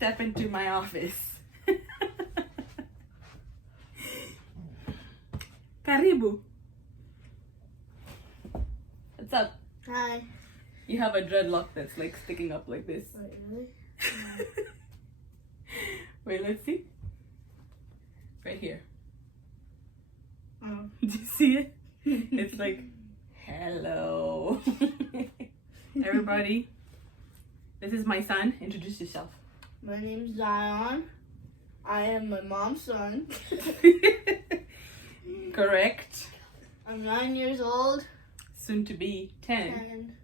step into my office. Karibu. What's up? Hi. You have a dreadlock that's like sticking up like this. Wait, really? Wait, let's see. Right here. Oh. Do you see it? It's like, hello. Everybody, this is my son. Introduce yourself. My name's Zion. I am my mom's son. Correct. I'm 9 years old. Soon to be 10. And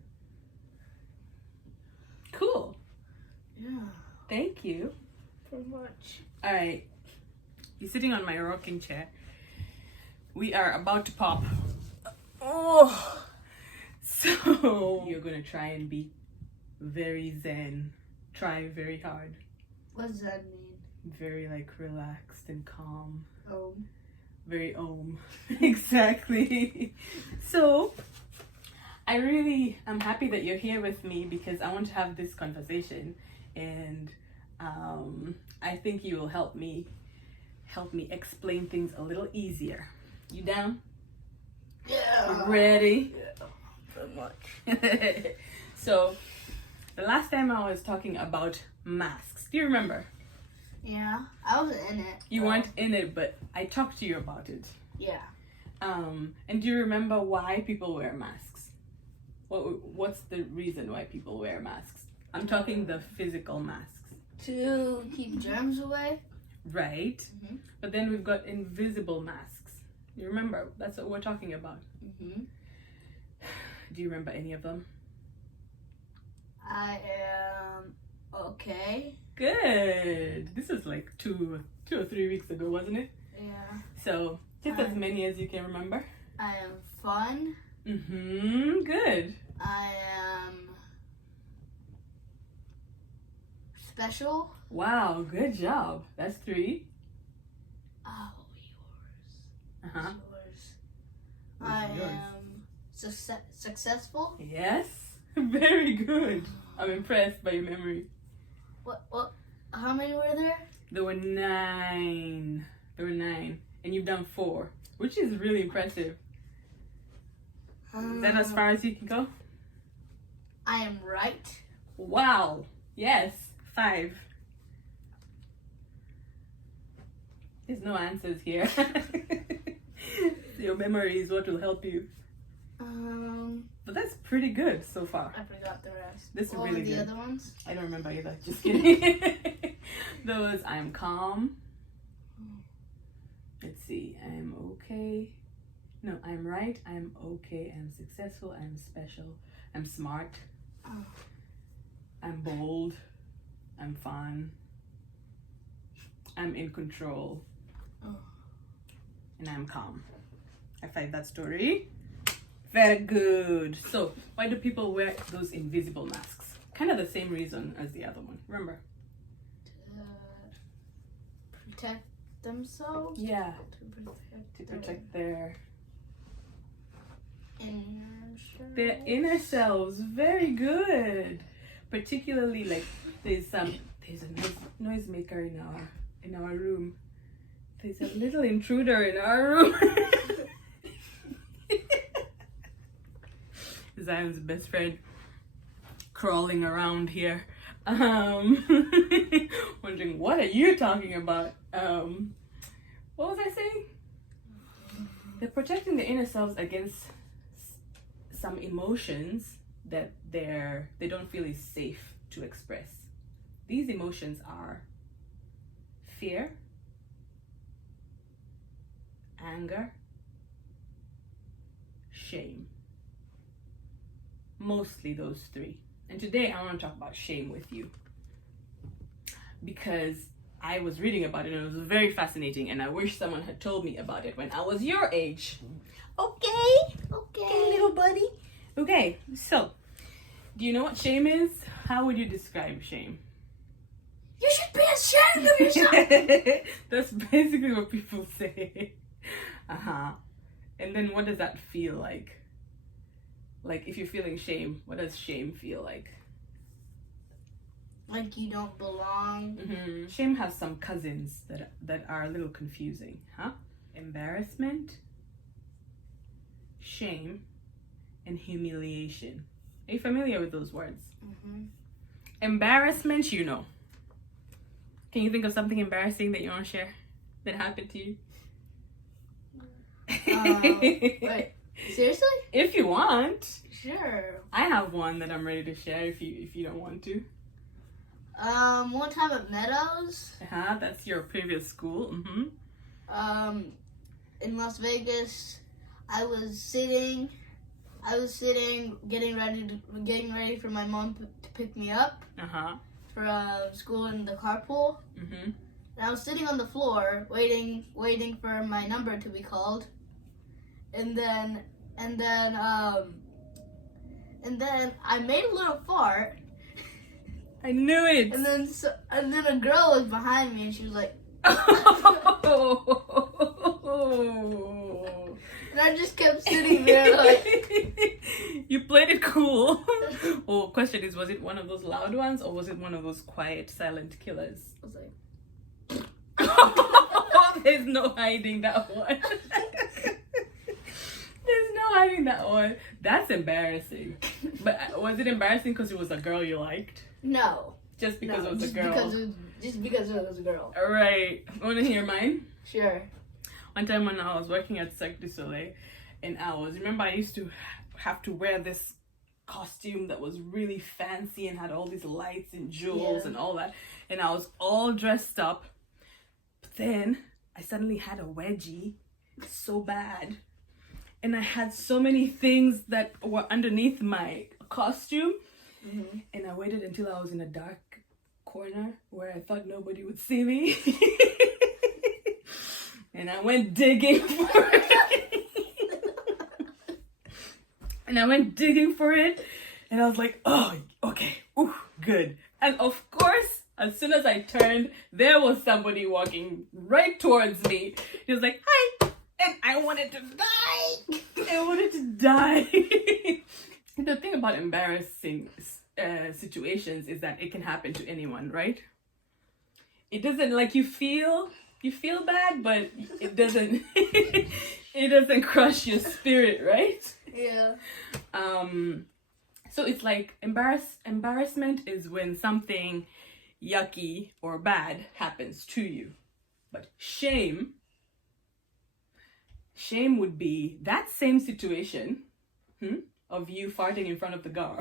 Cool. yeah, Thank you. pretty much. All right. You're sitting on my rocking chair. We are about to pop. Oh. So you're going to try and be very zen. Try very hard. What does that mean? Very like relaxed and calm. Oh. Very Exactly. So I'm happy that you're here with me because I want to have this conversation, and I think you will help me explain things a little easier. You down? Yeah. Ready? Yeah, pretty much. So the last time I was talking about masks. Do you remember? Yeah, I was in it. You weren't in it, but I talked to you about it. Yeah. And do you remember why people wear masks? What's the reason why people wear masks? I'm talking the physical masks. To keep germs away. Right. Mhm. But then we've got invisible masks. You remember? That's what we're talking about. Mhm. Do you remember any of them? I am okay. Good. This was like two or 3 weeks ago, wasn't it? Yeah. So just as many as you can remember. I am fun. Good. I am special. Wow, good job. That's 3. Oh, yours. Uh-huh. Yours. What's I yours? am successful. Yes. Very good. I'm impressed by your memory. What? How many were there? There were 9. And you've done 4, which is really impressive. Is that as far as you can go? I am right. Wow. Yes. 5. There's no answers here. Your memory is what will help you. But that's pretty good so far. I forgot the rest. This is What really were the good. other ones? I don't remember either. Just kidding. Those, I am calm. Let's see. I am okay. No, I'm right. I'm okay. I'm successful. I'm special. I'm smart. Oh. I'm bold. I'm fun. I'm in control. Oh. And I'm calm. I find that story. Very good. So, why do people wear those invisible masks? Kind of the same reason as the other one. Remember? To protect themselves? Yeah. To To protect their inner inner selves. Very good. Particularly, like there's a noisemaker in our room. There's a little intruder in our room. Zion's best friend crawling around here. Wondering, what are you talking about? What was I saying? They're protecting the inner selves against some emotions that they don't feel is safe to express. These emotions are fear, anger, shame. Mostly those 3. And today I want to talk about shame with you because I was reading about it and it was very fascinating, and I wish someone had told me about it when I was your age. Okay, little buddy. Okay, so do you know what shame is? How would you describe shame? You should be ashamed of yourself. That's basically what people say. And then what does that feel like? Like if you're feeling shame, what does shame feel like? Like you don't belong. Shame has some cousins that are a little confusing, huh? Embarrassment, shame, and humiliation. Are you familiar with those words? Embarrassment, you know. Can you think of something embarrassing that you want to share that happened to you? Wait, seriously? If you want. Sure. I have one that I'm ready to share if you don't want to. One time at Meadows. That's your previous school. In Las Vegas, I was sitting, getting ready for my mom to pick me up from school in the carpool. And I was sitting on the floor waiting for my number to be called. And then I made a little fart. I knew it. And then a girl was behind me and she was like, and I just kept sitting there like. You played it cool. Oh, question is, was it one of those loud ones or was it one of those quiet, silent killers? I was like. There's no hiding that one. There's no hiding that one. That's embarrassing. But was it embarrassing because it was a girl you liked? No. Just because it was a girl? Just because it was a girl. Alright. Want to hear mine? Sure. One time when I was working at Cirque du Soleil, and remember I used to have to wear this costume that was really fancy and had all these lights and jewels and all that. And I was all dressed up. But then I suddenly had a wedgie so bad. And I had so many things that were underneath my costume. And I waited until I was in a dark corner where I thought nobody would see me. And I went digging for it. And I was like, oh, okay, ooh, good. And of course, as soon as I turned, there was somebody walking right towards me. He was like, hi. And I wanted to die. The thing about embarrassing situations is that it can happen to anyone, right? It doesn't, like, you feel bad, but it doesn't it doesn't crush your spirit, right? Yeah. So it's like embarrassment is when something yucky or bad happens to you. But shame would be that same situation of you farting in front of the girl.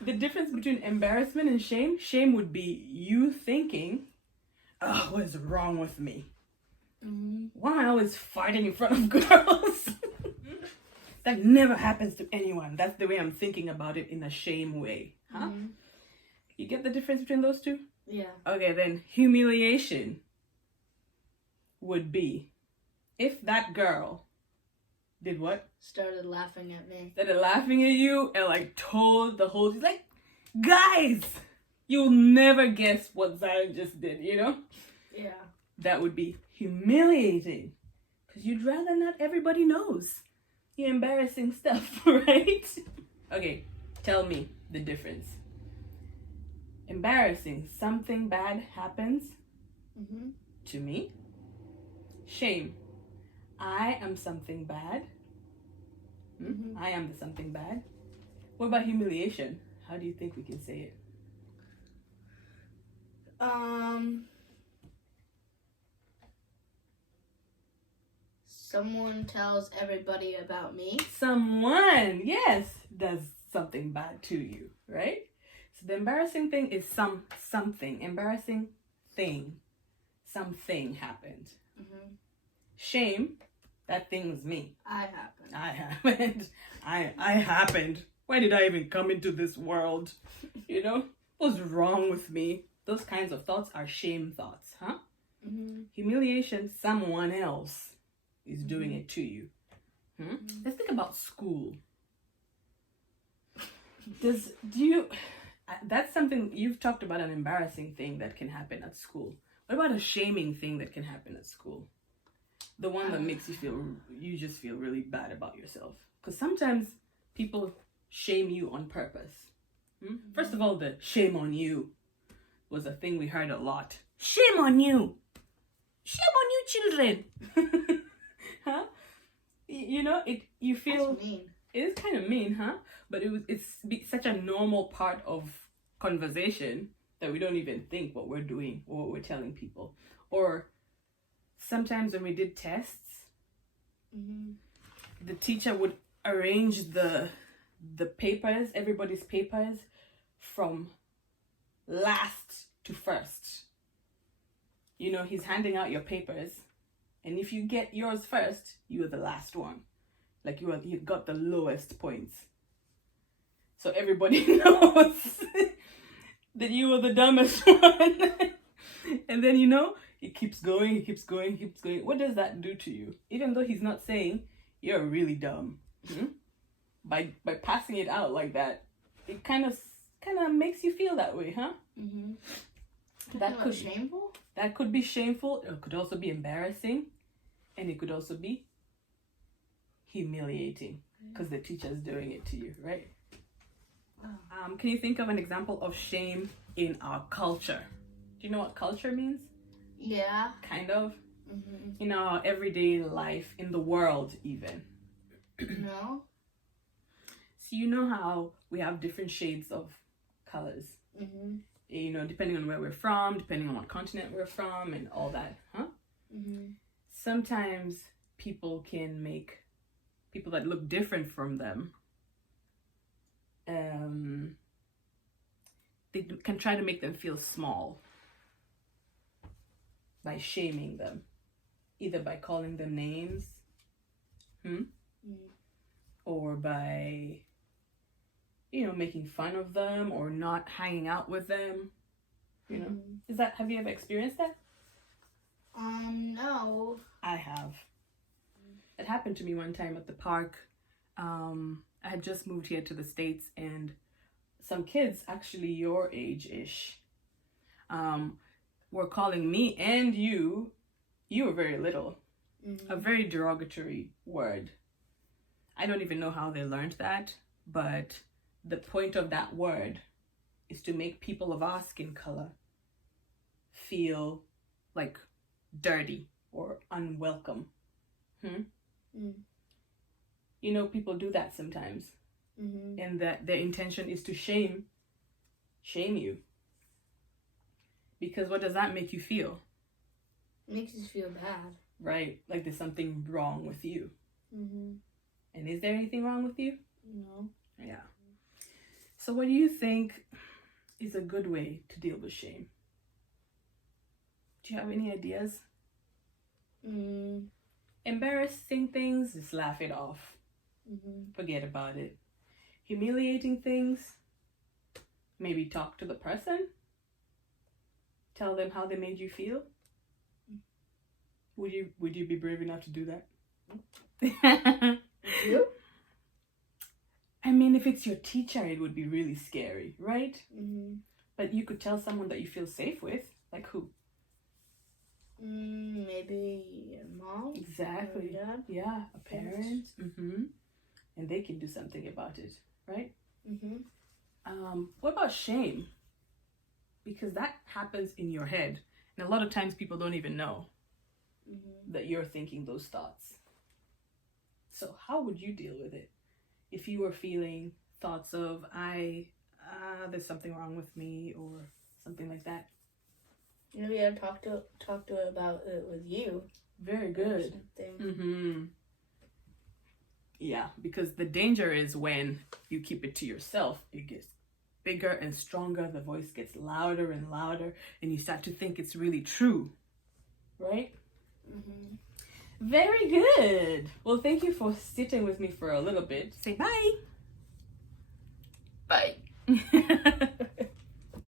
The difference between embarrassment and shame would be you thinking, oh, what is wrong with me? Why am I always farting in front of girls? That never happens to anyone. That's the way I'm thinking about it in a shame way. You get the difference between those two? Yeah. Okay, then humiliation would be if that girl did what? Started laughing at me. Started laughing at you and like told the whole, she's like, guys, you'll never guess what Zion just did, you know? Yeah. That would be humiliating. Because you'd rather not everybody knows your embarrassing stuff, right? Okay, tell me the difference. Embarrassing, something bad happens to me. Shame, I am something bad. I am the something bad. What about humiliation? How do you think we can say it? Someone tells everybody about me. Someone, yes, does something bad to you, right? So the embarrassing thing is something. Embarrassing thing. Something happened. Shame, that thing was me. I happened. Why did I even come into this world? You know? What's wrong with me? Those kinds of thoughts are shame thoughts, huh? Humiliation, someone else is doing it to you. Let's think about school. That's something, you've talked about an embarrassing thing that can happen at school. What about a shaming thing that can happen at school? The one that makes you just feel really bad about yourself. Because sometimes people shame you on purpose. First of all, the shame on you was a thing we heard a lot. Shame on you! Shame on you, children! Huh? You know, you feel... That's mean. It is kind of mean, huh? But it's such a normal part of conversation that we don't even think what we're doing or what we're telling people. Or sometimes when we did tests, the teacher would arrange the papers, everybody's papers, from last to first. You know, he's handing out your papers, and if you get yours first, you are the last one. Like you got the lowest points. So everybody knows that you were the dumbest one. And then, you know, he keeps going, he keeps going, he keeps going. What does that do to you? Even though he's not saying you're really dumb. By passing it out like that, it kind of makes you feel that way, huh? That could be shameful. That could be shameful. It could also be embarrassing, and it could also be humiliating because the teacher's doing it to you, right? Can you think of an example of shame in our culture? Do you know what culture means? Yeah. Kind of. In our everyday life, in the world even. No. So you know how we have different shades of colors. You know, depending on where we're from, depending on what continent we're from, and all that, huh? Sometimes people can make people that look different from them, they can try to make them feel small by shaming them, either by calling them names, or by, you know, making fun of them or not hanging out with them. You know, have you ever experienced that? No. I have. It happened to me one time at the park. I had just moved here to the States, and some kids, actually your age-ish, were calling me and you were very little, a very derogatory word. I don't even know how they learned that, but the point of that word is to make people of our skin color feel like dirty or unwelcome. You know, people do that sometimes, and that their intention is to shame you. Because what does that make you feel? It makes us feel bad. Right, like there's something wrong with you. And is there anything wrong with you? No. Yeah. So what do you think is a good way to deal with shame? Do you have any ideas? Embarrassing things, just laugh it off. Forget about it. Humiliating things, maybe talk to the person. Tell them how they made you feel. Would you be brave enough to do that? You? I mean, if it's your teacher, it would be really scary, right? But you could tell someone that you feel safe with. Like who? Maybe a mom. Exactly. Or dad. Yeah, a parent. And they can do something about it, right? What about shame? Because that happens in your head, and a lot of times people don't even know that you're thinking those thoughts. So how would you deal with it if you were feeling thoughts of there's something wrong with me or something like that? Maybe I'd talk to it about it with you. Very good. Yeah, because the danger is when you keep it to yourself, it gets bigger and stronger, the voice gets louder and louder, and you start to think it's really true, right? Very good. Well, thank you for sitting with me for a little bit. Say bye. Bye.